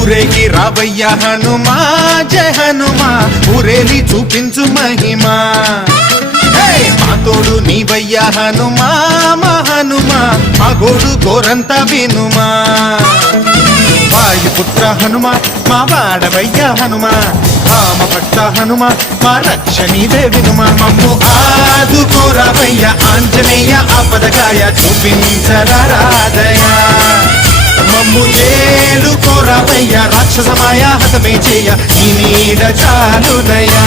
ఊరేగి రావయ్య హనుమా జయ హనుమా ఊరేలి చూపించు మహిమా మా తోడు నీవయ్య హనుమా మా హనుమా మా గోడు గోరంత వినుమా వాయుపుత్ర హనుమా మా వాడవయ్య హనుమా రామ భక్త హనుమా మా రక్షణీదే వినుమా మమ్ము ఆదుకోరావయ్య ఆంజనేయ ఆపదకాయ చూపించరాదయ మమ్ము ఏలుకోరావయ్య రాక్షసమాయ హతమే చేయ ఈ నీడ చాలునయా